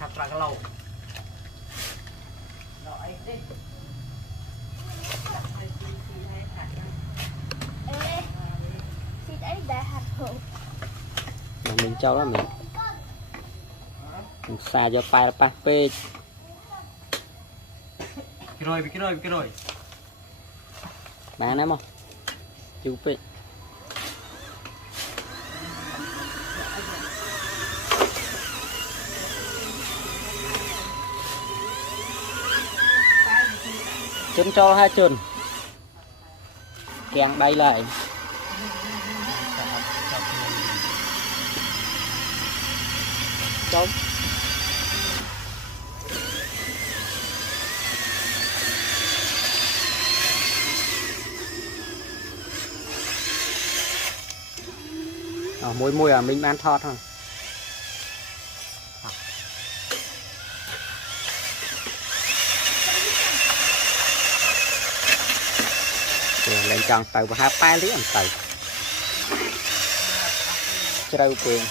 chặt ra cái lầu mình cho đó mình xài cho pa pa pe cái rồi bán em không chú pe chân cho hai chân kèn bay lại chống mùi mùi mình ăn thọt thôi lên tròn tàu và hai pa lý ăn tàu trâu quyền